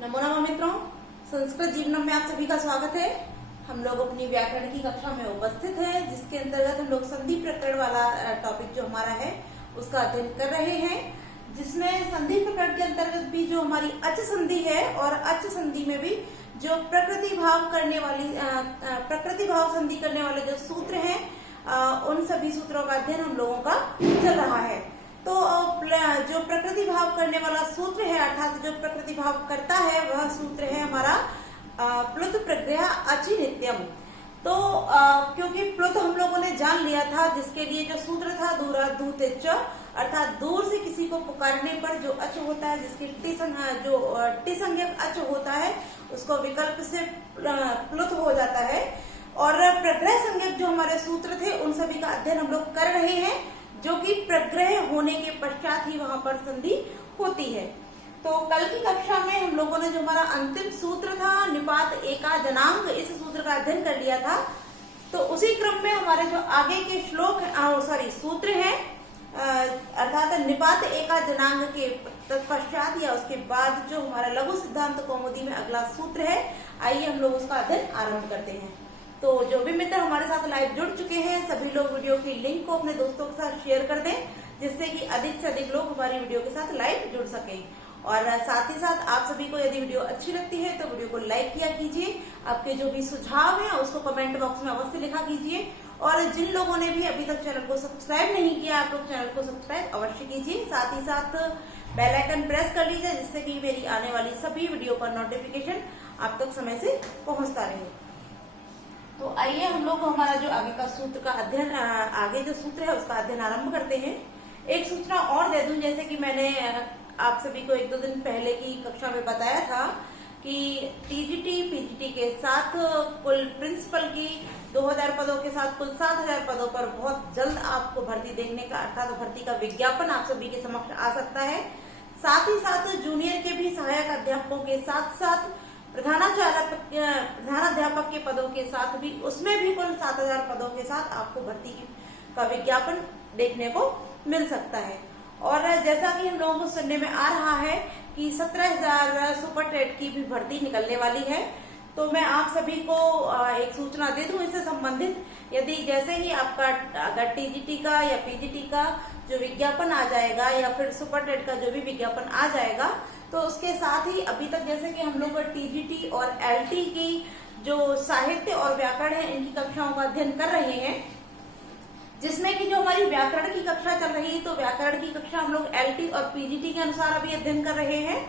नमो नमः मित्रों, संस्कृत जीवनम में आप सभी का स्वागत है। हम लोग अपनी व्याकरण की कक्षा में उपस्थित हैं, जिसके अंतर्गत हम लोग संधि प्रकरण वाला टॉपिक जो हमारा है उसका अध्ययन कर रहे हैं, जिसमें संधि प्रकरण के अंतर्गत भी जो हमारी अच संधि है और अच संधि में भी जो प्रकृति भाव संधि करने वाले जो सूत्र हैं, उन सभी सूत्रों का अध्ययन हम लोगों का चल रहा है। तो जो प्रकृति भाव करने वाला सूत्र है, अर्थात जो प्रकृति भाव करता है, वह सूत्र है हमारा प्लुत प्रग्रह अचि नित्यम। तो क्योंकि प्लुत हम लोगों ने जान लिया था, जिसके लिए जो सूत्र था दूरा दूते च, अर्थात दूर से किसी को पुकारने पर जो अच होता है, जिसकी टी संज्ञक अच होता है, उसको विकल्प से प्लुत हो जाता है। और प्रग्रह संज्ञक जो हमारे सूत्र थे, उन सभी का अध्ययन हम लोग कर रहे हैं, जो कि प्रग्रह होने के पश्चात ही वहां पर संधि होती है। तो कल की कक्षा में हम लोगों ने जो हमारा अंतिम सूत्र था निपात एका जनांग, इस सूत्र का अध्ययन कर लिया था। तो उसी क्रम में हमारे जो आगे के सूत्र हैं, अर्थात निपात एका जनांग के तत्पश्चात या उसके बाद जो हमारा लघु सिद्धांत कौमुदी में अगला सूत्र है, आइए हम लोग उसका अध्ययन आरंभ करते हैं। तो जो भी मित्र हमारे साथ लाइव जुड़ चुके हैं, सभी लोग वीडियो की लिंक को अपने दोस्तों के साथ शेयर कर दें, जिससे कि अधिक से अधिक लोग हमारी वीडियो के साथ लाइव जुड़ सकें। और साथ ही साथ आप सभी को यदि वीडियो अच्छी लगती है तो वीडियो को लाइक किया कीजिए। आपके जो भी सुझाव है उसको कमेंट बॉक्स में अवश्य लिखा कीजिए। और जिन लोगों ने भी अभी तक चैनल को सब्सक्राइब नहीं किया, आप लोग चैनल को सब्सक्राइब अवश्य कीजिए। साथ ही साथ बेल आइकन प्रेस कर लीजिए, जिससे कि मेरी आने वाली सभी वीडियो का नोटिफिकेशन आप तक समय से पहुंचता रहे। तो आइए हम लोग हमारा जो आगे का सूत्र का अध्ययन, आगे जो सूत्र है उसका अध्ययन आरंभ करते हैं। एक सूचना और दे दूं, जैसे कि मैंने आप सभी को एक दो दिन पहले की कक्षा में बताया था कि टीजीटी पीजीटी के साथ कुल प्रिंसिपल की 2000 पदों के साथ कुल 7000 पदों पर बहुत जल्द आपको भर्ती देखने का, अर्थात भर्ती का विज्ञापन आप सभी के समक्ष आ सकता है। साथ ही साथ जूनियर के भी सहायक अध्यापकों के साथ साथ प्रधानाध्यापक के पदों के साथ भी, उसमें भी कुल 7000 पदों के साथ आपको भर्ती का विज्ञापन देखने को मिल सकता है। और जैसा कि हम लोगों को सुनने में आ रहा है कि 17000 सुपर टेट की भी भर्ती निकलने वाली है। तो मैं आप सभी को एक सूचना दे दूं इससे संबंधित, यदि जैसे ही आपका अगर टीजीटी का या पीजीटी का जो विज्ञापन आ जाएगा या फिर सुपर टेट का जो भी विज्ञापन आ जाएगा, तो उसके साथ ही अभी तक जैसे कि हम लोग टीजीटी और एलटी की जो साहित्य और व्याकरण है, इनकी कक्षाओं का अध्ययन कर रहे हैं, जिसमें कि जो हमारी व्याकरण की कक्षा चल रही है, तो व्याकरण की कक्षा हम लोग एलटी और पीजीटी के अनुसार अभी अध्ययन कर रहे हैं।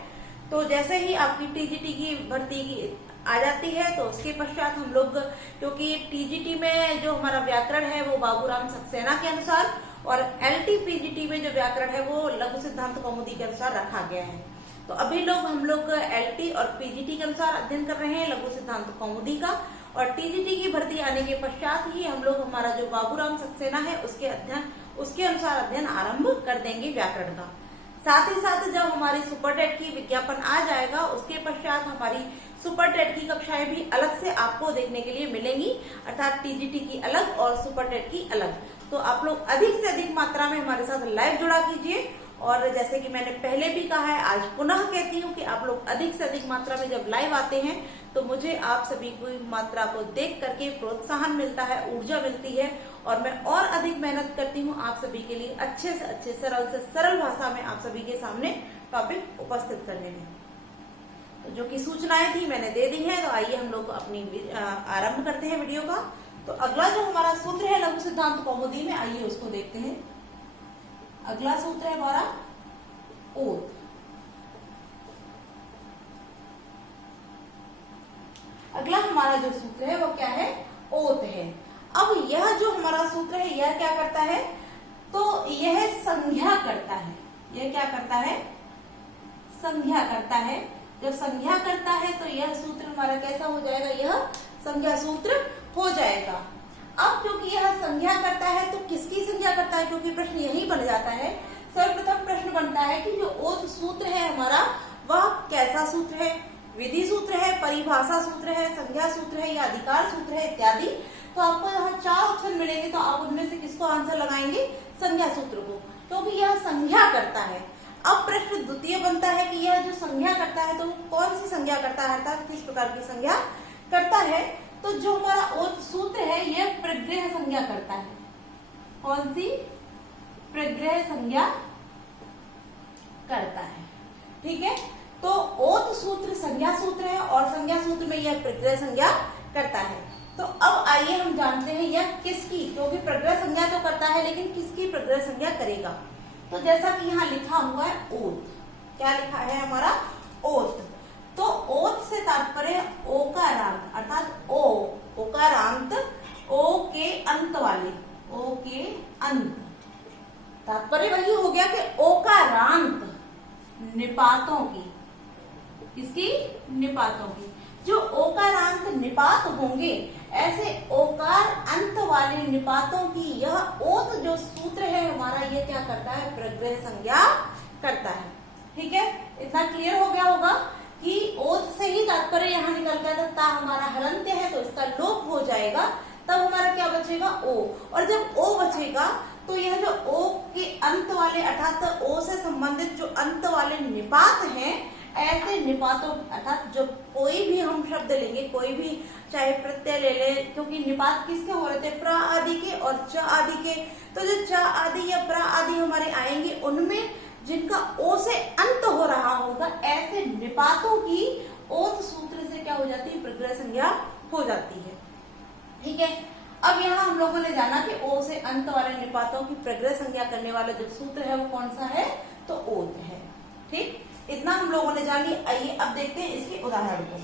तो जैसे ही आपकी टीजीटी की भर्ती आ जाती है, तो उसके पश्चात हम लोग, क्योंकि टीजीटी में जो हमारा व्याकरण है वो बाबूराम सक्सेना के अनुसार, और एलटी पीजीटी में जो व्याकरण है वो लघु सिद्धांत कौमुदी के अनुसार रखा गया है। तो अभी हम लोग एलटी और पीजीटी के अनुसार अध्ययन कर रहे हैं लघु सिद्धांत कौमुदी का, और टीजीटी की भर्ती आने के पश्चात ही हम लोग हमारा जो बाबूराम सक्सेना है उसके अनुसार अध्ययन आरंभ कर देंगे व्याकरण का। साथ ही साथ जब हमारी सुपर टेट की विज्ञापन आ जाएगा, उसके पश्चात हमारी सुपर टेट की कक्षाएं भी अलग से आपको देखने के लिए मिलेंगी, अर्थात टीजीटी की अलग और सुपर टेट की अलग। तो आप लोग अधिक से अधिक मात्रा में हमारे साथ लाइव जुड़ा कीजिए। और जैसे कि मैंने पहले भी कहा है, आज पुनः कहती हूँ कि आप लोग अधिक से अधिक मात्रा में जब लाइव आते हैं, तो मुझे आप सभी की मात्रा को देख करके प्रोत्साहन मिलता है, ऊर्जा मिलती है, और मैं और अधिक मेहनत करती हूँ आप सभी के लिए अच्छे से अच्छे, सरल से सरल भाषा में आप सभी के सामने टॉपिक उपस्थित करने में। तो जो कि सूचनाएं थी मैंने दे दी हैं। तो आइए हम लोग अपनी आरंभ करते हैं वीडियो का। तो अगला जो हमारा सूत्र है लघु सिद्धांत कौमुदी में, आइए उसको देखते हैं। अगला सूत्र है हमारा ओत। अगला हमारा जो सूत्र है वो क्या है? ओत है। अब यह जो हमारा सूत्र है यह क्या करता है? तो यह संज्ञा करता है। यह क्या करता है? संज्ञा करता है। जब संज्ञा करता है तो यह सूत्र हमारा कैसा हो जाएगा? यह संज्ञा सूत्र हो जाएगा। अब क्योंकि यह संज्ञा करता है, तो किसकी संज्ञा करता है? क्योंकि प्रश्न यही बन जाता है। सर्वप्रथम प्रश्न बनता है कि जो ओत सूत्र है हमारा, वह कैसा सूत्र है? विधि सूत्र है, परिभाषा सूत्र है, संज्ञा सूत्र है या अधिकार सूत्र है इत्यादि। तो आपको यहाँ 4 ऑप्शन मिलेंगे, तो आप उनमें से किसको आंसर लगाएंगे? संज्ञा सूत्र को, क्योंकि यह संज्ञा करता है। अब प्रश्न द्वितीय ये बनता है कि यह जो संज्ञा करता है तो वो कौन सी संज्ञा करता है, अर्थात किस प्रकार की संज्ञा करता है। तो जो हमारा ओत सूत्र है यह प्रग्रह संज्ञा करता है। कौन सी? प्रग्रह संज्ञा करता है। ठीक है, तो ओत सूत्र संज्ञा सूत्र है और संज्ञा सूत्र में यह प्रग्रह संज्ञा करता है। तो अब आइए हम जानते हैं यह किसकी, क्योंकि प्रग्रह संज्ञा तो करता है लेकिन किसकी प्रग्रह संज्ञा करेगा। तो जैसा कि यहाँ लिखा हुआ है ओत, क्या लिखा है हमारा? ओत। तो ओत से तात्पर्य ओकारांत, अर्थात ओकारांत, ओ के अंत वाले, ओ के अंत, तात्पर्य वही हो गया कि ओकारांत निपातों की, किसकी? निपातों की। जो ओकारांत निपात होंगे ऐसे ओकार अंत वाले निपातों की यह ओत जो सूत्र है हमारा, ये क्या करता है? प्रग्रह संज्ञा करता है। ठीक है, इतना क्लियर हो गया होगा कि ओत से ही तात्पर्य यहाँ निकल गया था, हमारा हलंत्य है तो इसका लोप हो जाएगा, तब हमारा क्या बचेगा? ओ। और जब ओ बचेगा तो यह जो ओ के अंत वाले अर्थात ओ से संबंधित जो अंत वाले निपात हैं, ऐसे निपातों अर्थात जो कोई भी हम शब्द लेंगे, कोई भी चाहे प्रत्यय ले ले, क्योंकि निपात किसके हो रहे थे? प्र आदि के और च आदि के। तो जो च आदि या प्र आदि हमारे आएंगे उनमें जिनका ओ से अंत हो रहा होगा, ऐसे निपातों की ओत सूत्र से क्या हो जाती है? प्रग्रह संज्ञा हो जाती है। ठीक है, अब यहाँ हम लोगों ने जाना कि ओ से अंत वाले निपातों की प्रग्रह संज्ञा करने वाला जो सूत्र है वो कौन सा है? तो ओत है। ठीक, इतना हम लोगों ने जान लिया। आइए अब देखते हैं इसके उदाहरण को।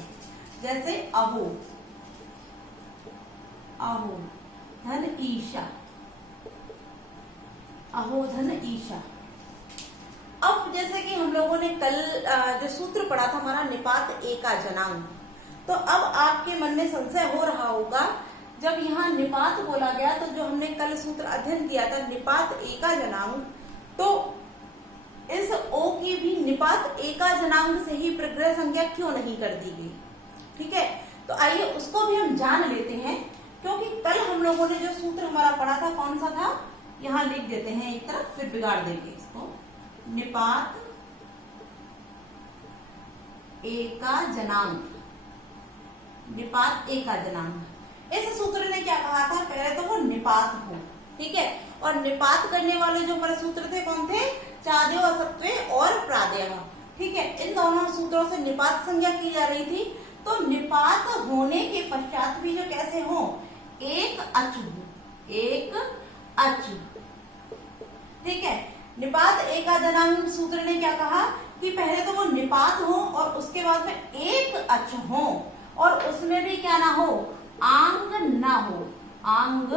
जैसे अहो, अहो धन ईशा, अहो धन ईशा। अब जैसे कि हम लोगों ने कल जो सूत्र पढ़ा था हमारा निपात एका जनांग, तो अब आपके मन में संशय हो रहा होगा, जब यहाँ निपात बोला गया तो जो हमने कल सूत्र अध्ययन किया था निपात एका जनांग, तो इस ओ की भी निपात एका जनांग से ही प्रग्रह संज्ञा क्यों नहीं कर दी गई? ठीक है, तो आइए उसको भी हम जान लेते हैं, क्योंकि कल हम लोगों ने जो सूत्र हमारा पढ़ा था कौन सा था? यहाँ लिख देते हैं एक तरफ, फिर बिगाड़ देंगे इसको। निपात एका जनांग, निपात एका जनांग। इस सूत्र ने क्या कहा था? पहले तो वो निपात हो, ठीक है, और निपात करने वाले जो हमारे सूत्र थे कौन थे? चादेय, असत्वे और प्रादेय। ठीक है, इन दोनों सूत्रों से निपात संज्ञा की जा रही थी। तो निपात होने के पश्चात भी जो कैसे हो? एक अच हो, एक अच। ठीक है, निपात एका जनांग सूत्र ने क्या कहा कि पहले तो वो निपात हो और उसके बाद में एक अच हो, और उसमें भी क्या ना हो? आंग ना हो, आंग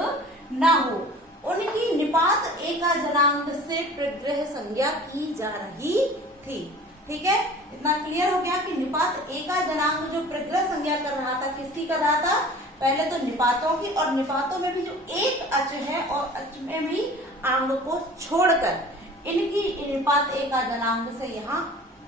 ना हो। उनकी निपात एका जनांग से प्रग्रह संज्ञा की जा रही थी। ठीक है, इतना क्लियर हो गया कि निपात एका जनांग जो प्रग्रह संज्ञा कर रहा था, किसकी कर रहा था? पहले तो निपातों की, और निपातों में भी जो एक अच है और अच में भी आंग को छोड़कर इनकी निपात एका जनांग से यहाँ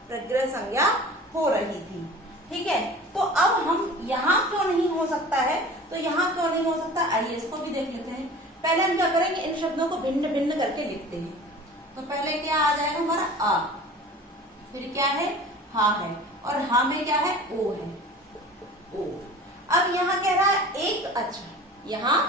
प्रग्रह संज्ञा हो रही थी। ठीक है, तो अब हम यहाँ क्यों नहीं हो सकता है? तो यहाँ क्यों नहीं हो सकता, आइए इसको भी देख लेते हैं। पहले हम क्या करेंगे? इन शब्दों को भिन्न भिन्न करके लिखते हैं। तो पहले क्या आ जाएगा हमारा? आ, फिर क्या है? हा है, और हा में क्या है? ओ है, ओ। अब यहाँ कह रहा है एक अच, यहाँ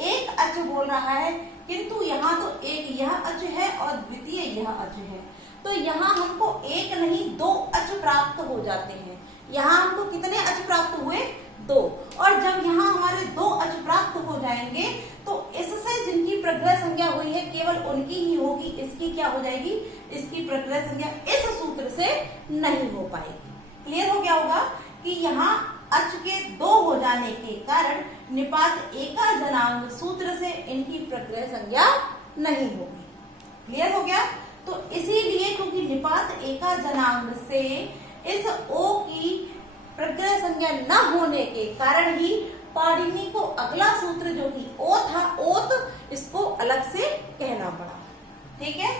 एक अच बोल रहा है, किंतु यहाँ तो एक यह अच है और द्वितीय यह अच है, तो यहाँ हमको एक नहीं दो अच प्राप्त हो जाते हैं। यहाँ हमको कितने अच प्राप्त हुए? दो। और जब यहाँ हमारे दो अच प्राप्त हो जाएंगे तो इससे जिनकी प्रग्रह संज्ञा हुई है केवल उनकी ही होगी, इसकी क्या हो जाएगी? इसकी प्रग्रह संज्ञा इस सूत्र से नहीं हो पाएगी। क्लियर हो गया होगा कि यहाँ अच के दो हो जाने के कारण निपात एका जनांग सूत्र से इनकी प्रग्रह संज्ञा नहीं होगी। क्लियर हो गया? तो इसीलिए क्योंकि निपात एका जनांग से इस ओ की प्रग्रह संज्ञा न होने के कारण ही पाणिनि को अगला सूत्र जो कि ओ था, ओत, इसको अलग से कहना पड़ा। ठीक है,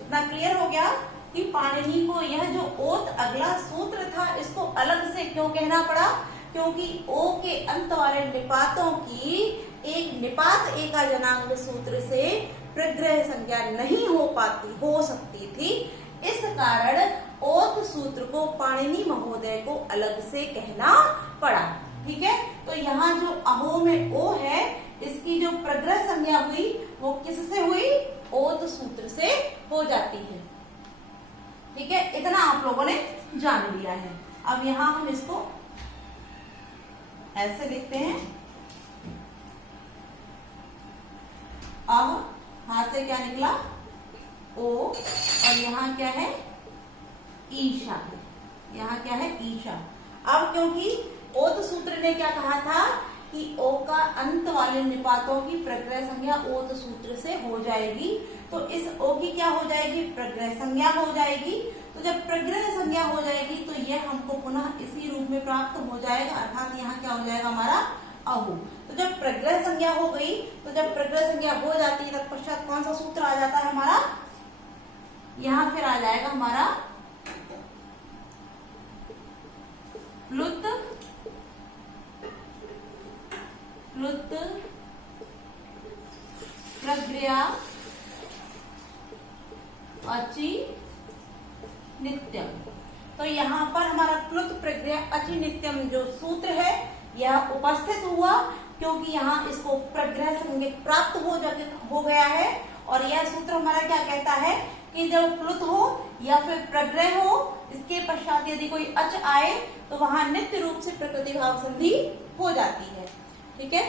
इतना क्लियर हो गया कि पाणिनि को यह जो ओत अगला सूत्र था इसको अलग से क्यों कहना पड़ा? क्योंकि ओ के अंत वाले निपातों की एक निपात एका जनांग सूत्र से प्रग्रह संज्ञा नहीं हो सकती थी। इस कारण ओ तो पाणिनि महोदय को अलग से कहना पड़ा। ठीक है, तो यहाँ जो अहो में ओ है, इसकी जो प्रग्रह संज्ञा हुई वो किससे हुई? ओत सूत्र से हो जाती है। ठीक है, इतना आप लोगों ने जान लिया है। अब यहाँ हम इसको ऐसे लिखते हैं, अब हाथ से क्या निकला? ओ, और यहाँ क्या है? ईशा। यहाँ क्या है? ईशा। अब क्योंकि ओत सूत्र ने क्या कहा था कि ओ का अंत वाले निपातों की प्रग्रह संज्ञा ओत सूत्र से हो जाएगी, तो इस ओ की क्या हो जाएगी? प्रग्रह संज्ञा हो जाएगी। तो जब प्रग्रह संज्ञा हो जाएगी तो यह हमको पुनः इसी रूप में प्राप्त हो जाएगा, अर्थात यहाँ क्या हो जाएगा? हमारा अहु। तो जब प्रग्रह संज्ञा हो गई, तो जब प्रग्रह संज्ञा हो जाती है तत्पश्चात कौन सा सूत्र आ जाता है हमारा? यहाँ फिर आ जाएगा हमारा प्लुत प्रग्रया अचि नित्यम। तो यहाँ पर हमारा प्लुत प्रग्रया अचि नित्यम जो सूत्र है यह उपस्थित हुआ, क्योंकि यहाँ इसको प्रग्रह संज्ञक प्राप्त हो गया है। और यह सूत्र हमारा क्या कहता है कि जब प्लुत हो या फिर प्रग्रह हो, इसके पश्चात यदि कोई अच आए तो वहां नित्य रूप से प्रकृति भाव संधि हो जाती है। ठीक है,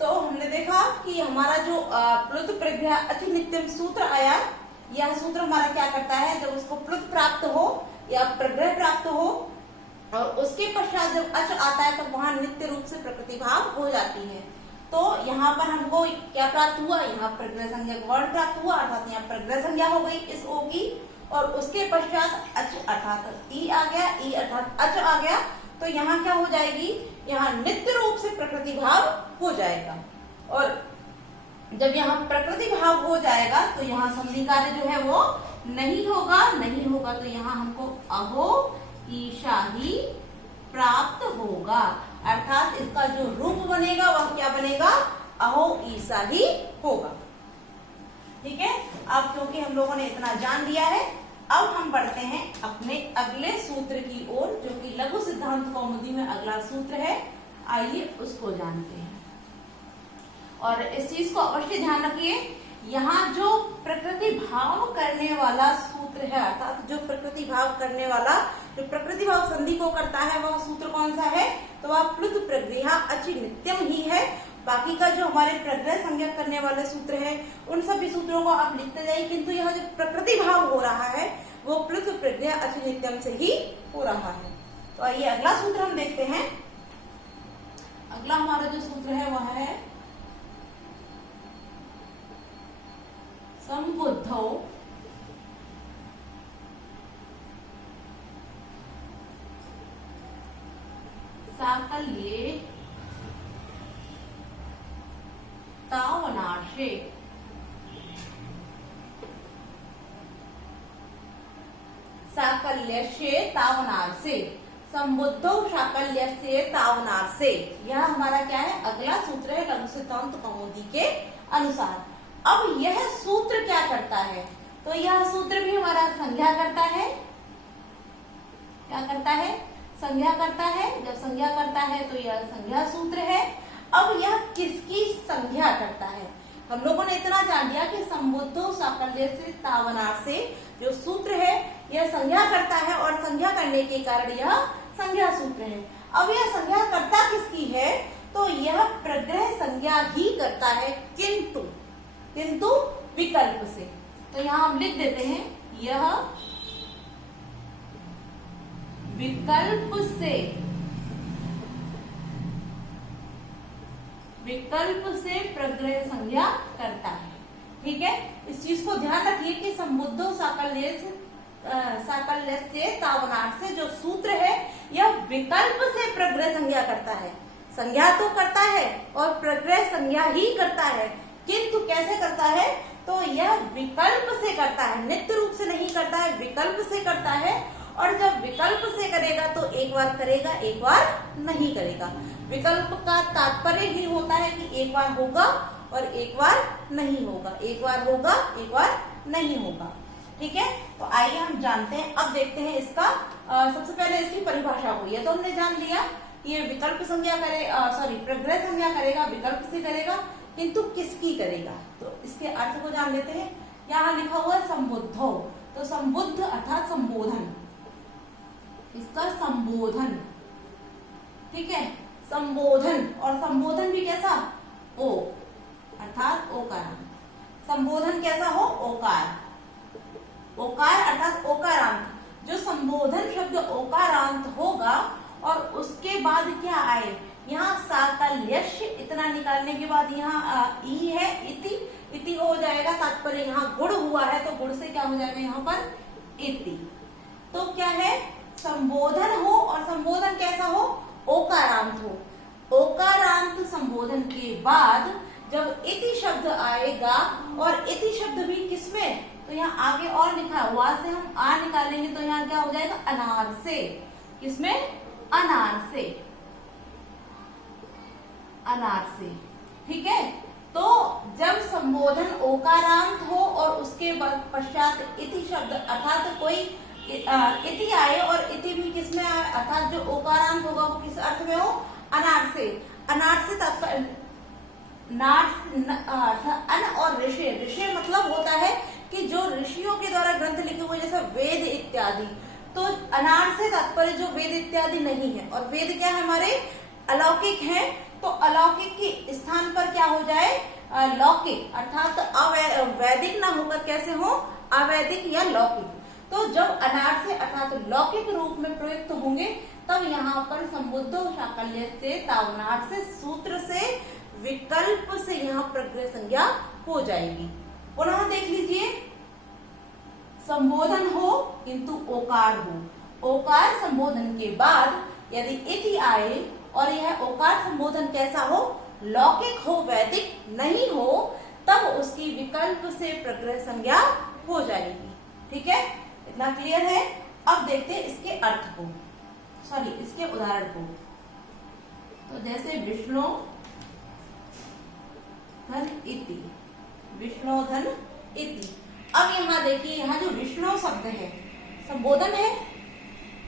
तो हमने देखा कि हमारा जो प्लुत प्रग्रह अचि नित्यम सूत्र आया, यह सूत्र हमारा क्या करता है? जब उसको प्लुत प्राप्त हो या प्रग्रह प्राप्त हो और उसके पश्चात जब अच आता है तो वहां नित्य रूप से प्रकृति भाव हो जाती है। तो यहाँ पर हमको क्या प्राप्त हुआ? यहाँ प्रग्रह संज्ञा वर्ण प्राप्त हुआ, अर्थात यहाँ प्रग्रह संज्ञा हो गई इस ओ की, और उसके पश्चात अच अर्थात ई आ गया, ई अर्थात अच आ गया। तो यहाँ क्या हो जाएगी? यहाँ नित्य रूप से प्रकृति भाव हो जाएगा। और जब यहाँ प्रकृति भाव हो जाएगा तो यहाँ संधि कार्य जो है वो नहीं होगा, तो यहाँ हमको अहो ईशा ही प्राप्त होगा, अर्थात इसका जो रूप बनेगा वह क्या बनेगा? अहो ईशा ही होगा। ठीक है, अब क्योंकि हम लोगों ने इतना जान लिया है, अब हम बढ़ते हैं अपने अगले सूत्र की ओर, जो कि लघु सिद्धांत कौमुदी में अगला सूत्र है। आइए उसको जानते हैं। और इस चीज को अवश्य ध्यान रखिए, यहाँ जो प्रकृति भाव करने वाला सूत्र है, अर्थात जो प्रकृति भाव करने वाला जो प्रकृति भाव संधि को करता है वह सूत्र कौन सा है? तो वह प्लुत प्रग्रहा अचि नित्यम ही है। बाकी का जो हमारे प्रग्रह संज्ञा करने वाले सूत्र है उन सभी सूत्रों को आप लिखते जाइए, किंतु यह जो प्रकृति भाव हो रहा है वो प्लुत प्रग्रहा अचि नित्यम से ही हो रहा है। तो आइए अगला सूत्र हम देखते हैं। अगला हमारा जो सूत्र है वह है संबुद्धौ साकल्ये तावनार्षे। साकल्यस्य तावनार्षे, संबुद्धौ साकल्यस्य तावनार्षे, यह हमारा क्या है? अगला सूत्र है लघु सिद्धांत कौमुदी के अनुसार। अब यह सूत्र क्या करता है? तो यह सूत्र भी हमारा संज्ञा करता है। क्या करता है? संज्ञा करता है। जब संज्ञा करता है तो यह संज्ञा सूत्र है। अब यह किसकी संज्ञा करता है? हम लोगों ने इतना जान लिया कि संबुद्धो साकल्य से तावनार से जो सूत्र है यह संज्ञा करता है, और संज्ञा करने के कारण यह संज्ञा सूत्र है। अब यह संज्ञा करता किसकी है? तो यह प्रग्रह संज्ञा ही करता है, किंतु विकल्प से। तो यहाँ हम लिख देते हैं, यह विकल्प से प्रग्रह संज्ञा करता है। ठीक है, इस चीज को ध्यान रखिए कि संबुद्धो साकल्य से तावनार से जो सूत्र है यह विकल्प से प्रग्रह संज्ञा करता है। संज्ञा तो करता है और प्रग्रह संज्ञा ही करता है, किंतु कैसे करता है? तो यह विकल्प से करता है, नित्य रूप से नहीं करता है, विकल्प से करता है। और जब विकल्प से करेगा तो एक बार करेगा, एक बार नहीं करेगा। विकल्प का तात्पर्य ही होता है कि एक बार होगा और एक बार नहीं होगा, एक बार होगा एक बार नहीं होगा। ठीक है, तो आइए हम जानते हैं। अब देखते हैं इसका सबसे पहले इसकी परिभाषा हुई है तो हमने जान लिया कि ये विकल्प संज्ञा प्रग्रह संज्ञा करेगा, विकल्प से करेगा, किंतु किसकी करेगा। तो इसके अर्थ को जान लेते हैं। यहाँ लिखा हुआ है संबुद्धो, तो संबुद्ध अर्थात संबोधन, इसका संबोधन। ठीक है, संबोधन, और संबोधन भी कैसा, ओ अर्थात ओकारांत। संबोधन कैसा हो, ओकार, ओकार अर्थात ओकारांत। जो संबोधन शब्द ओकारांत होगा और उसके बाद क्या आए, यहाँ साकल्यश इतना निकालने के बाद यहाँ ई है, इति, इति हो जाएगा, तात्पर्य यहाँ गुण हुआ है तो गुण से क्या हो जाएगा यहाँ पर इति। तो क्या है, संबोधन हो और संबोधन कैसा हो, ओकारांत हो। ओकारांत संबोधन के बाद जब इति शब्द आएगा, और इति शब्द भी किसमें, तो यहाँ आगे और लिखा है, वहां से हम आ निकालेंगे तो यहाँ क्या हो जाएगा, अनार से। किसमें, अनार से, अनार से। ठीक है, तो जब संबोधन ओकारांत हो और उसके पश्चात इति शब्द अर्थात कोई इति आए, और इति भी किसमें आए, अर्थात जो ओकारांत होगा वो किस अर्थ में हो, अनार से। अनार से तात्पर्य अन और ऋषि, ऋषि मतलब होता है कि जो ऋषियों के द्वारा ग्रंथ लिखे हुए जैसे वेद इत्यादि। तो अनार से तात्पर्य जो वेद इत्यादि नहीं है, और वेद क्या है हमारे, अलौकिक है। तो अलौकिक के स्थान पर क्या हो जाए, लौकिक, अर्थात वैदिक ना होकर कैसे हो, अवैदिक या लौकिक। तो जब अनार से अर्थात लौकिक रूप में प्रयुक्त होंगे तब यहाँ पर संबुद्धो साकल्य से, तावनार्थ से, सूत्र से, विकल्प से यहाँ प्रग्रह संज्ञा हो जाएगी। पुनः देख लीजिए, संबोधन हो किंतु ओकार हो। ओकार संबोधन के बाद यदि इति आए और यह ओकार संबोधन कैसा हो, लौकिक हो, वैदिक नहीं हो, तब उसकी विकल्प से प्रग्रह संज्ञा हो जाएगी। ठीक है, इतना क्लियर है। अब देखते हैं इसके अर्थ को, इसके उदाहरण को। तो जैसे विष्णु धन इति, विष्णु धन इति। अब यहाँ देखिए, यहाँ जो विष्णु शब्द है संबोधन है,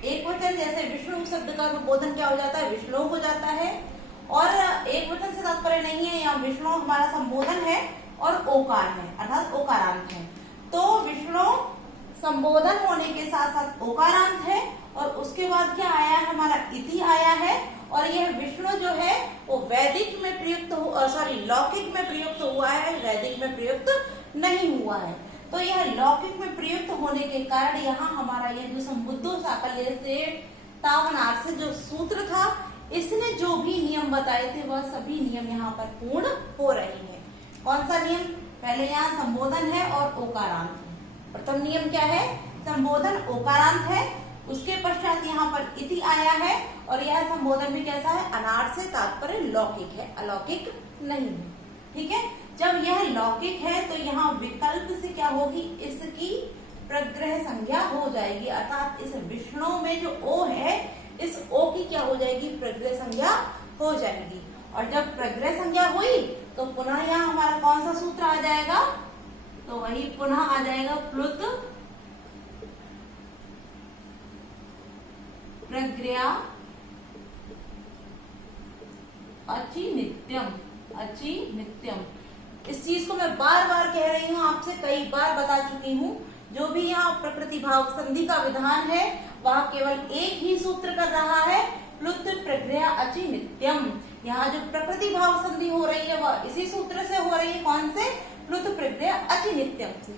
एक वचन, जैसे विष्णु शब्द का संबोधन क्या हो जाता है, विष्णु हो जाता है। और एक वचन से तात्पर्य नहीं है, यहाँ विष्णु हमारा संबोधन है और ओकार है अर्थात ओकारांत है। तो विष्णु संबोधन होने के साथ साथ ओकारांत है, और उसके बाद क्या आया है, हमारा इति आया है। और यह विष्णु जो है वो वैदिक में प्रयुक्त लौकिक में प्रयुक्त हुआ है, वैदिक में प्रयुक्त नहीं हुआ है। तो यह लौकिक में प्रयुक्त होने के कारण यहाँ हमारा यह जो संबुद्धो साकल्य से तावनार्थ से जो सूत्र था, इसने जो भी नियम बताए थे वह सभी नियम यहाँ पर पूर्ण हो रहे हैं। कौन सा नियम, पहले यहाँ संबोधन है और ओकारांत है। प्रथम नियम क्या है, संबोधन ओकारांत है, उसके पश्चात यहाँ पर इति आया है, और यह संबोधन भी कैसा है, अनार्थ से तात्पर्य लौकिक है, अलौकिक नहीं है। ठीक है, जब यह लौकिक है तो यहाँ विकल्प से क्या होगी, इसकी प्रग्रह संज्ञा हो जाएगी, अर्थात इस विष्णु में जो ओ है, इस ओ की क्या हो जाएगी, प्रग्रह संज्ञा हो जाएगी। और जब प्रग्रह संज्ञा हुई तो पुनः यहाँ हमारा कौन सा सूत्र आ जाएगा, तो वही पुनः आ जाएगा प्लुत प्रग्रह अचि नित्यम, अचि नित्यम। इस चीज को मैं बार बार कह रही हूँ, आपसे कई बार बता चुकी हूँ। जो भी यहाँ प्रकृति भाव संधि का विधान है वह केवल एक ही सूत्र कर रहा है, प्लुत प्रग्रह अचि नित्यम। यहाँ जो प्रकृति भाव संधि हो रही है वह इसी सूत्र से हो रही है, कौन से, प्लुत प्रग्रह अचि नित्यम से।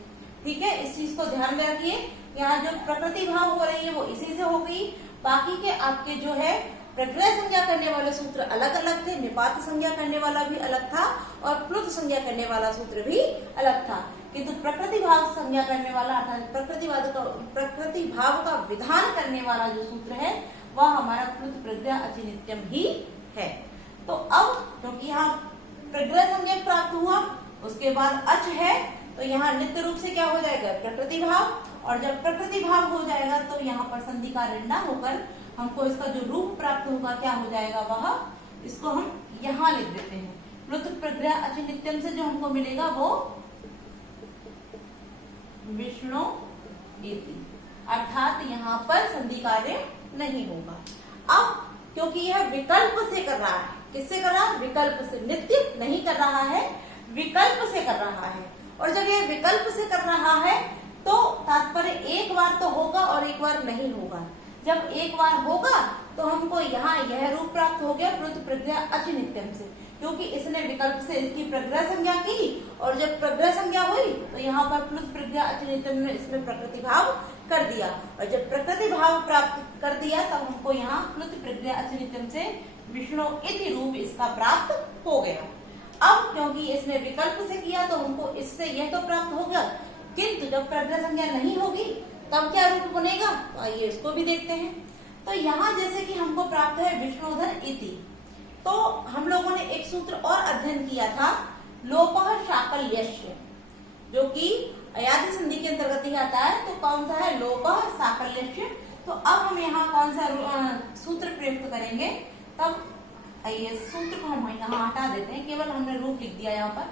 ठीक है, इस चीज को ध्यान में रखिए। यहाँ जो प्रकृति भाव हो रही है वो इसी से हो गई, बाकी के आपके जो है प्रग्रह संज्ञा करने वाले सूत्र अलग अलग थे, निपात संज्ञा करने वाला भी अलग था और प्लुत संज्ञा करने वाला सूत्र भी अलग था। किंतु प्रकृति भाव संज्ञा करने वाला अर्थात प्रकृति भाव का विधान करने वाला जो सूत्र है वह हमारा प्लुत प्रग्रह अचि नित्यम ही है। तो अब क्योंकि यहाँ प्रग्रह संज्ञा प्राप्त हुआ, उसके बाद अच है, तो यहाँ नित्य रूप से क्या हो जाएगा, प्रकृति भाव। और जब प्रकृति भाव हो जाएगा तो यहाँ पर संधि कार्य न होकर हमको इसका जो रूप प्राप्त होगा क्या हो जाएगा, वह इसको हम यहाँ लिख देते हैं। प्लुत प्रग्रह अचि नित्यम से जो हमको मिलेगा वो विष्णु इति, अर्थात यहाँ पर संधि कार्य नहीं होगा। अब क्योंकि यह विकल्प से कर रहा है, किससे कर रहा है? विकल्प से, नित्य नहीं कर रहा है, विकल्प से कर रहा है। और जब यह विकल्प से कर रहा है तो तात्पर्य एक बार तो होगा और एक बार नहीं होगा। जब एक बार होगा तो हमको यहाँ यह रूप प्राप्त हो गया प्लुत प्रज्ञा अच नित्यम से, क्योंकि इसने विकल्प से इसकी प्रग्रह संज्ञा की, और जब प्रग्रह संज्ञा हुई तो यहाँ पर प्लुत प्रज्ञा अच नित्यम ने इसमें प्रकृति भाव कर दिया, और जब प्रकृति भाव प्राप्त कर दिया तब हमको यहाँ प्लुत प्रज्ञा अच नित्यम से विष्णु इति रूप इसका प्राप्त हो गया। अब क्योंकि इसने विकल्प से किया तो हमको इससे यह तो प्राप्त हो गया, किंतु जब प्रग्रह संज्ञा नहीं होगी तब क्या रूप बनेगा, तो आइए इसको भी देखते हैं। तो यहाँ जैसे कि हमको प्राप्त है विष्णुधर इति, तो हम लोगों ने एक सूत्र और अध्ययन किया था लोपः साकल्यस्य, जो कि अयादि संधि के अंतर्गत ही आता है। तो कौन सा है? लोपः साकल्यस्य। तो अब हम यहाँ कौन सा सूत्र प्रयुक्त करेंगे, तब आइए सूत्र को हम यहाँ हटा देते हैं, केवल हमने रूप लिख दिया यहाँ पर।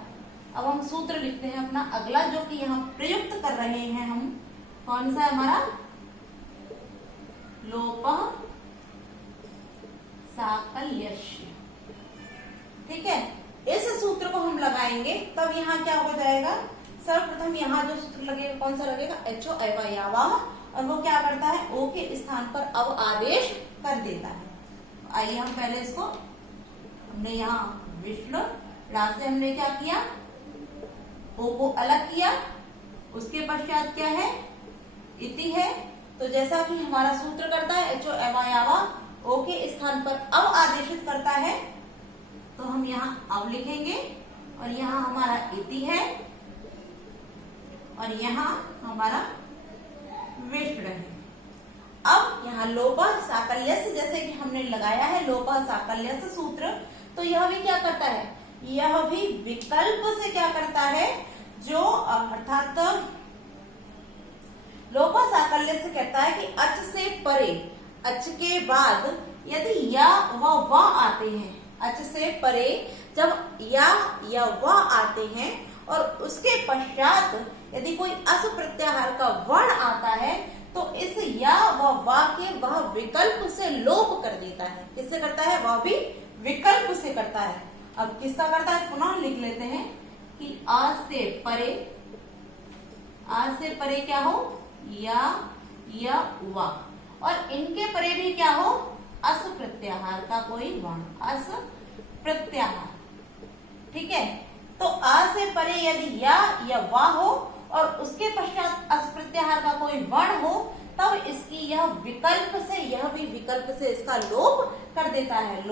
अब हम सूत्र लिखते हैं अपना अगला, जो कि यहाँ प्रयुक्त कर रहे हैं हम, कौन सा है हमारा? लोपः साकल्यस्य। ठीक है, इस सूत्र को हम लगाएंगे तब यहाँ क्या हो जाएगा? सर्वप्रथम यहाँ जो सूत्र लगेगा कौन सा लगेगा? एचो एवा यावा, और वो क्या करता है? ओ के स्थान पर अब आदेश कर देता है। आइए हम पहले इसको, हमने यहाँ विष्णु रा से हमने क्या किया? ओ को अलग किया, उसके पश्चात क्या है? इति है। तो जैसा कि हमारा सूत्र करता है एचो एवा यावा, ओ के स्थान पर अब आदेशित करता है, तो हम यहाँ अब लिखेंगे, और यहाँ हमारा इति है, और यहाँ हमारा विष्णु है। अब यहाँ लोपः साकल्यस्य, जैसे कि हमने लगाया है लोपः साकल्यस्य सूत्र, तो यह भी क्या करता है? यह भी विकल्प से क्या करता है? जो अर्थात लोपः साकल्यस्य कहता है कि अच से परे, अच के बाद यदि या व आते हैं, अच से परे जब या व आते हैं, और उसके पश्चात यदि कोई अस प्रत्याहार का वर्ण आता है, तो इस या व के वह विकल्प से लोप कर देता है। किससे करता है? वह भी विकल्प से करता है। अब किसका करता है? पुनः लिख लेते हैं कि आ से परे, आ से परे क्या हो? या वा, और इनके परे भी क्या हो? अस प्रत्याहार का कोई वर्ण, अस प्रत्याहार। ठीक है, तो आ से परे यदि या वा हो और उसके पश्चात अस प्रत्याहार का कोई वर्ण हो, तब इसकी यह विकल्प से, यह भी विकल्प से इसका लोप कर देता है।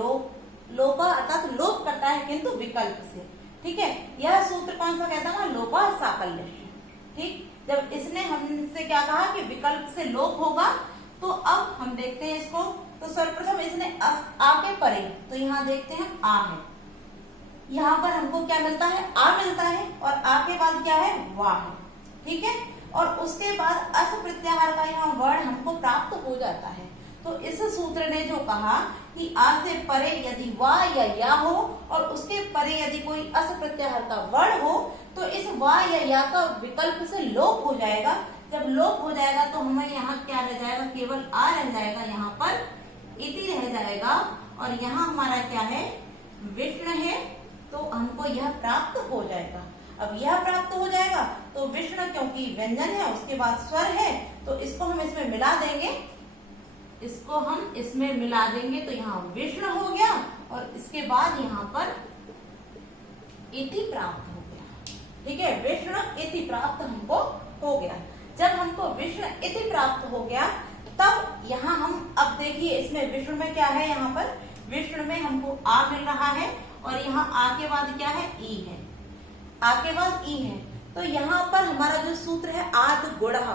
लोपा अर्थात लोप करता है, किंतु विकल्प से। ठीक है, यह सूत्र कौन सा कहता है? लोपः साकल्यस्य। ठीक, जब इसने हमसे क्या कहा कि विकल्प से लोप होगा, तो अब हम देखते हैं इसको। तो सर्वप्रथम इसने आ के परे, तो यहाँ देखते हैं आ है, यहाँ पर हमको क्या मिलता है? आ मिलता है, और आ के बाद क्या है? वा है। ठीक है, और उसके बाद अस प्रत्याहार का यहाँ वर्ण हमको प्राप्त हो जाता है। तो इस सूत्र ने जो कहा कि आ से परे यदि वा या हो, और उसके परे यदि कोई अस प्रत्याहार का वर्ण हो, तो इस वा या का विकल्प से लोप हो जाएगा। जब लोप हो जाएगा तो हमें यहाँ क्या रह जाएगा? केवल आ रह जाएगा, यहाँ पर इति रह जाएगा, और यहाँ हमारा क्या है? विष्णु है। तो हमको यह प्राप्त हो जाएगा। अब यह प्राप्त हो जाएगा तो विष्णु क्योंकि व्यंजन है, उसके बाद स्वर है, तो इसको हम इसमें मिला देंगे, इसको हम इसमें मिला देंगे, तो यहाँ विष्णु हो गया, और इसके बाद यहाँ पर इति प्राप्त हो गया। ठीक है, विष्णु इति प्राप्त हमको हो गया। जब हमको विष्णु इति प्राप्त हो गया, तब यहाँ हम अब देखिए इसमें विष्णु में क्या है? यहाँ पर विष्णु में हमको आ मिल रहा है, और यहाँ आ के बाद क्या है? ई है, आ के बाद ई है। तो यहाँ पर हमारा जो सूत्र है आद गुणः,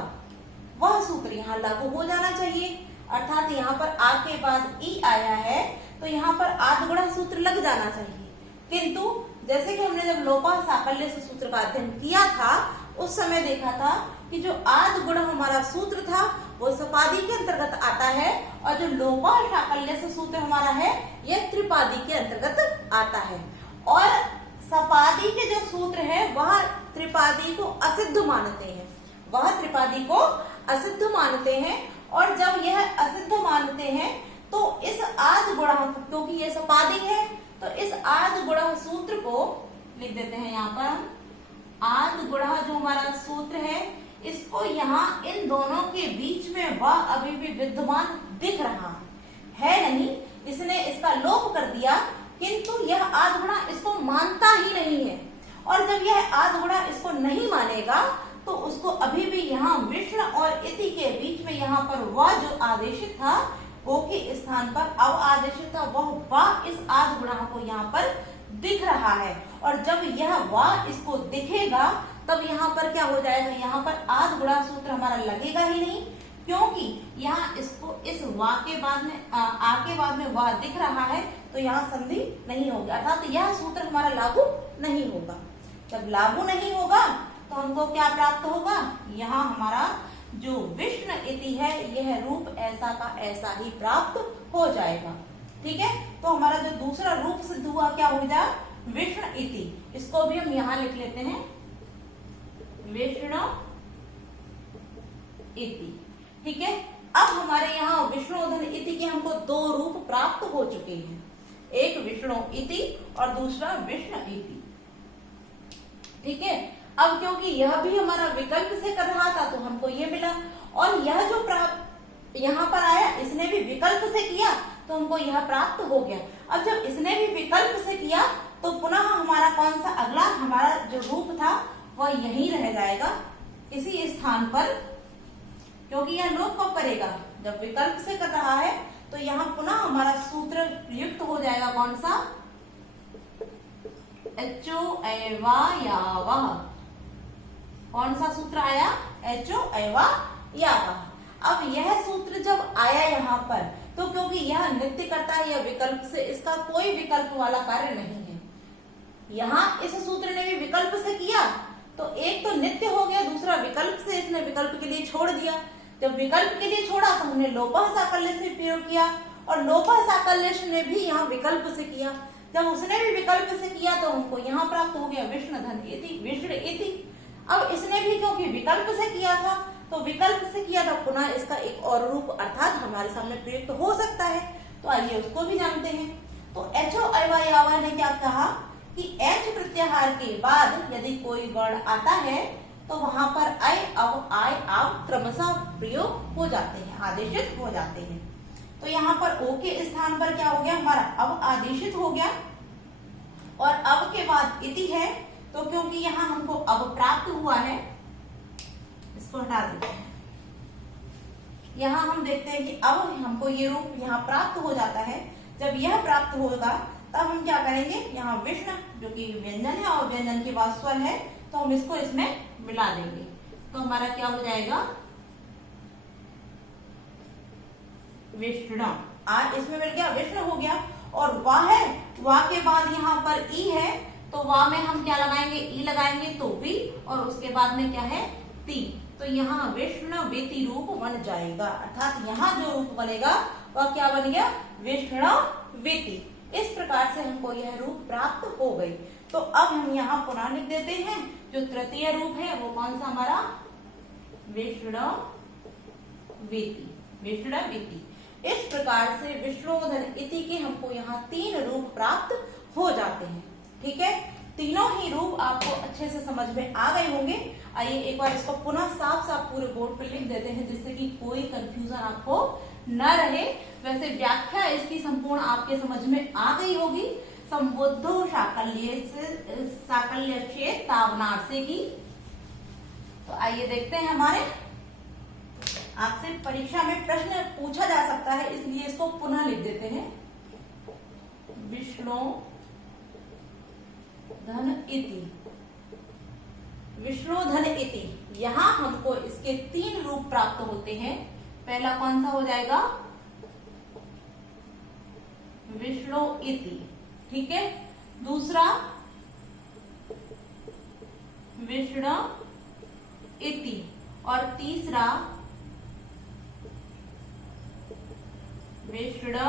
वह सूत्र यहाँ लागू हो जाना चाहिए। अर्थात यहाँ पर आ के बाद ई आया है, तो यहाँ पर आद गुणः सूत्र लग जाना चाहिए। किंतु जैसे कि हमने जब लोपः साकल्यस्य सूत्र का अध्ययन किया था, उस समय देखा था कि जो आद गुणः हमारा सूत्र था वो सपादी के अंतर्गत आता है, और जो लोपः साकल्यस्य सूत्र हमारा है यह त्रिपादी के अंतर्गत आता है। और सपादी के जो सूत्र है वह त्रिपादी को असिद्ध मानते हैं, वह त्रिपादी को असिद्ध मानते हैं। और जब यह असिद्ध मानते हैं तो इस आद गुणा, क्योंकि ये सपादी है तो इस आद गुणा सूत्र को लिख देते हैं यहाँ पर हम। आद गुणा जो हमारा सूत्र है, इसको यहाँ इन दोनों के बीच में वह अभी भी विद्यमान दिख रहा है नहीं, इसने इसका लोप कर दिया, किंतु यह आद गुणा इसको मानता ही नहीं है। और जब यह आद गुणा इसको नहीं मानेगा तो उसको अभी भी यहाँ विष्णु और इति के बीच में यहाँ पर वह जो आदेशित था वो के स्थान पर अव आदेशित था, वह इस आद गुणा को यहाँ पर दिख रहा है। और जब यह वह इसको दिखेगा तब यहाँ पर क्या हो जाएगा, यहाँ पर आद गुणा सूत्र हमारा लगेगा ही नहीं, क्योंकि यहाँ इसको इस वा के बाद में आ के बाद में वह दिख रहा है, तो यहाँ संधि नहीं होगी, अर्थात यह सूत्र हमारा लागू नहीं होगा। जब लागू नहीं होगा तो हमको क्या प्राप्त होगा, यहाँ हमारा जो विष्णु इति है यह रूप ऐसा का ऐसा ही प्राप्त हो जाएगा। ठीक है, तो हमारा जो दूसरा रूप सिद्ध हुआ क्या हो जाए, विष्णु इति। इसको भी हम यहाँ लिख लेते हैं, विष्णु इति। ठीक है, अब हमारे यहाँ विष्णुधन इति के हमको दो रूप प्राप्त हो चुके हैं, एक विष्णु इति और दूसरा विष्णु इति। ठीक है, अब क्योंकि यह भी हमारा विकल्प से कर रहा था तो हमको ये मिला, और यह जो प्राप्त यहाँ पर आया इसने भी विकल्प से किया तो हमको यह प्राप्त हो गया। अब जब इसने भी विकल्प से किया तो पुनः हमारा कौन सा अगला हमारा जो रूप था वह यही रह जाएगा इसी स्थान पर, क्योंकि यह लोप कब करेगा, जब विकल्प से कर रहा है। तो यहाँ पुनः हमारा सूत्र युक्त हो जाएगा कौन सा, एचो एवा यावः। कौन सा सूत्र आया, एचो एवा यावः। अब यह सूत्र जब आया यहाँ पर तो क्योंकि यह नित्य करता है, यह विकल्प से, इसका कोई विकल्प वाला कार्य नहीं है। यहाँ इस सूत्र ने भी विकल्प से किया तो एक तो नित्य हो गया, दूसरा विकल्प से इसने विकल्प के लिए छोड़ दिया। जब विकल्प के लिए छोड़ा तो हमने लोपः साकल्य से प्रयोग किया, और लोपः साकल्य ने भी यहाँ विकल्प से किया। जब उसने भी विकल्प से किया तो हमको यहाँ प्राप्त हो गया विष्णुधन इति, विष्णु इति। अब इसने भी क्योंकि विकल्प से किया था तो विकल्प से किया था, पुनः इसका एक और रूप अर्थात हमारे सामने प्रयुक्त हो सकता है, तो आइए उसको भी जानते हैं। तो एचो अयवा यावा ने क्या कहा कि एच प्रत्याहार के बाद यदि कोई वर्ण आता है तो वहां पर अय अव आय आव क्रमशः प्रयोग हो जाते हैं, आदेशित हो जाते हैं। तो यहाँ पर ओ के स्थान पर क्या हो गया, हमारा अव आदेशित हो गया, और अव के बाद इति है, तो क्योंकि यहाँ हमको अव प्राप्त हुआ है, इसको हटा देते हैं। यहाँ हम देखते हैं कि अब हमको ये रूप यहाँ प्राप्त हो जाता है। जब यह प्राप्त होगा तब हम क्या करेंगे, यहाँ विष्णु जो कि व्यंजन है और व्यंजन के बाद स्वर है, तो हम इसको इसमें मिला देंगे, तो हमारा क्या हो जाएगा, विष्णु। आज इसमें मिल गया, विष्णु हो गया। और वाह है, वाह के बाद यहाँ पर ई है, तो वाह में हम क्या लगाएंगे, ई लगाएंगे तो वी, और उसके बाद में क्या है, ती। तो यहाँ विष्णु वेति रूप बन जाएगा, अर्थात यहाँ जो रूप बनेगा वह क्या बन गया, विष्णु वेति। इस प्रकार से हमको यह रूप प्राप्त हो गई। तो अब हम यहाँ पुनः लिख देते हैं, जो तृतीय रूप है वो कौन सा हमारा, विष्णु वेति, विष्णु वेति। इस प्रकार से विष्णुधन इति के हमको यहाँ तीन रूप प्राप्त हो जाते हैं। ठीक है, तीनों ही रूप आपको अच्छे से समझ में आ गए होंगे। आइए एक बार इसको पुनः साफ साफ पूरे बोर्ड पर लिख देते हैं, जिससे कि कोई कंफ्यूजन आपको न रहे। वैसे व्याख्या इसकी संपूर्ण आपके समझ में आ गई होगी। संबुद्धो साकल्य से तावनार्से की। तो आइए देखते हैं, हमारे आपसे परीक्षा में प्रश्न पूछा जा सकता है, इसलिए इसको पुनः लिख देते हैं, विष्णु धन इति, विष्णुधन इति। यहाँ हमको इसके तीन रूप प्राप्त होते हैं। पहला कौन सा हो जाएगा, विष्णु इति, ठीक है। दूसरा विष्णु इति, और तीसरा विष्णु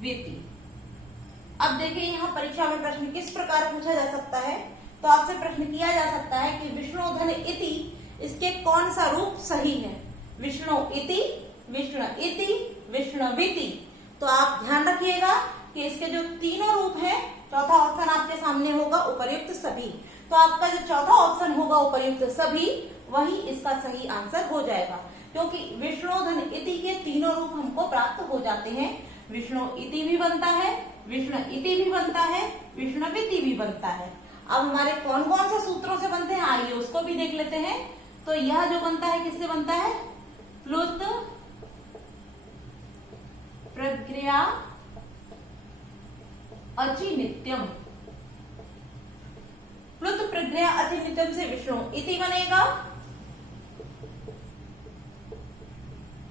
विति। अब देखिए यहाँ परीक्षा में प्रश्न किस प्रकार पूछा जा सकता है। तो आपसे प्रश्न किया जा सकता है कि विष्णुधन इति इसके कौन सा रूप सही है? विष्णु इति, विष्णु इति, विष्णुविति। तो आप ध्यान रखिएगा कि इसके जो तीनों रूप हैं, चौथा ऑप्शन आपके सामने होगा उपर्युक्त सभी। तो आपका जो चौथा ऑप्शन होगा उपर्युक्त सभी, वही इसका सही आंसर हो जाएगा, क्योंकि विष्णुधन इति के तीनों रूप हमको प्राप्त हो जाते हैं। विष्णु इति भी बनता है, विष्णु इति भी बनता है, विष्णुविति भी बनता है। अब हमारे कौन कौन से सूत्रों से बनते हैं, आइए उसको भी देख लेते हैं। तो यह जो बनता है किससे बनता है? प्लुत प्रज्ञा अचिनित्यम। प्लुत प्रज्ञा अचिनित्यम से विष्णु इति बनेगा।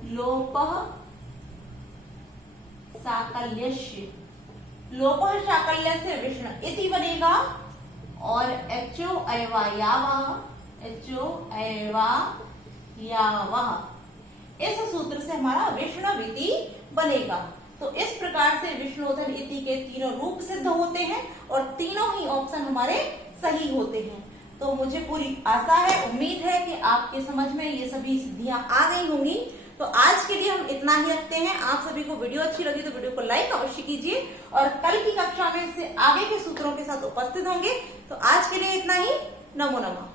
लोपः साकल्यस्य, लोपः साकल्य से विष्णु इति बनेगा। और एचो अयवायावः, एचो अयवायावः, इस सूत्र से हमारा विष्णुविति बनेगा। तो इस प्रकार से विष्णुधन इति के तीनों रूप सिद्ध होते हैं और तीनों ही ऑप्शन हमारे सही होते हैं। तो मुझे पूरी आशा है, उम्मीद है कि आपके समझ में ये सभी सिद्धियां आ गई होंगी। तो आज के लिए हम इतना ही रखते हैं। आप सभी को वीडियो अच्छी लगी तो वीडियो को लाइक अवश्य कीजिए और कल की कक्षा में इससे आगे के सूत्रों के साथ उपस्थित होंगे। तो आज के लिए इतना ही। नमो नमः।